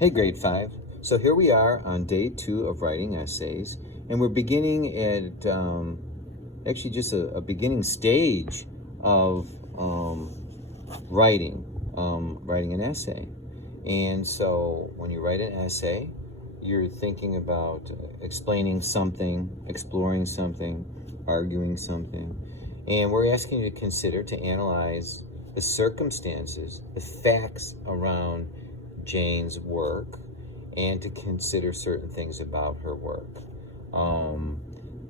Hey, grade 5. So here we are on day 2 of writing essays, and we're beginning at actually just a beginning stage of writing an essay. And so when you write an essay, you're thinking about explaining something, exploring something, arguing something. And we're asking you to consider, to analyze the circumstances, the facts around Jane's work, and to consider certain things about her work.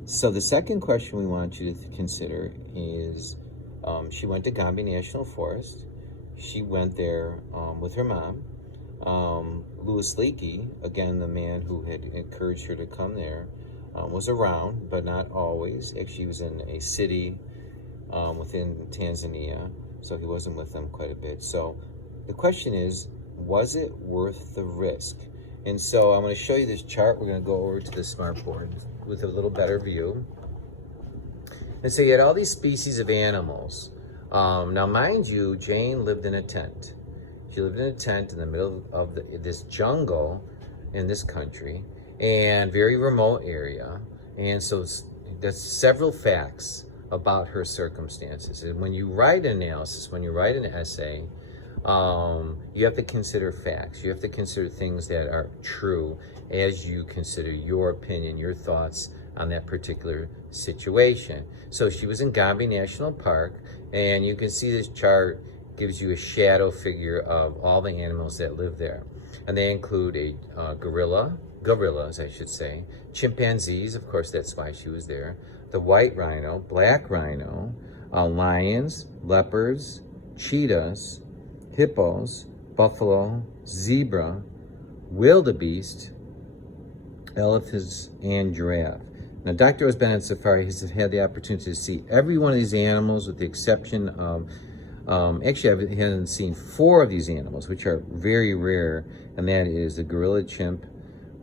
So the second question we want you to consider is, she went to Gombe National Forest. She went there with her mom. Louis Leakey, again, the man who had encouraged her to come there, was around, but not always. Actually, he was in a city within Tanzania, so he wasn't with them quite a bit. So the question is, was it worth the risk? And so I'm going to show you this chart. We're going to go over to the smartboard with a little better view. And so you had all these species of animals. Now, mind you, Jane lived in a tent. She lived in a tent in the middle of this jungle in this country, and very remote area. And so there's several facts about her circumstances. And when you write an analysis, when you write an essay, you have to consider facts. You have to consider things that are true as you consider your opinion, your thoughts on that particular situation. So she was in Gombe National Park, and you can see this chart gives you a shadow figure of all the animals that live there. And they include a gorillas, I should say, chimpanzees, of course, that's why she was there, the white rhino, black rhino, lions, leopards, cheetahs, hippos, buffalo, zebra, wildebeest, elephants, and giraffe. Now, Dr. has been on safari. He's had the opportunity to see every one of these animals with the exception of, actually, I haven't seen 4 of these animals, which are very rare, and that is the gorilla chimp,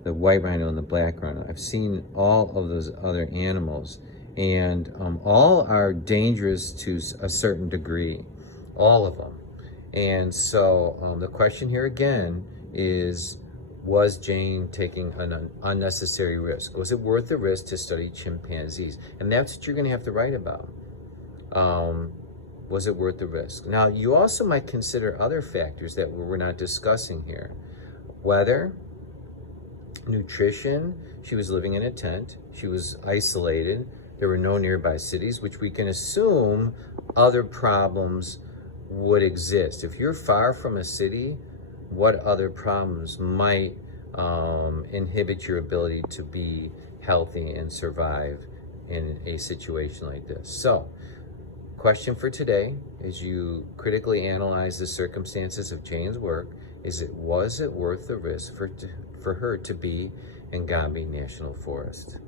the white rhino, and the black rhino. I've seen all of those other animals, and all are dangerous to a certain degree, all of them. And so the question here again is, was Jane taking an unnecessary risk? Was it worth the risk to study chimpanzees? And that's what you're going to have to write about. Was it worth the risk? Now, you also might consider other factors that we're not discussing here. Weather, nutrition. She was living in a tent. She was isolated. There were no nearby cities, which we can assume other problems would exist. If you're far from a city, what other problems might inhibit your ability to be healthy and survive in a situation like this? So, question for today, as you critically analyze the circumstances of Jane's work, was it worth the risk for her to be in Gombe National Forest?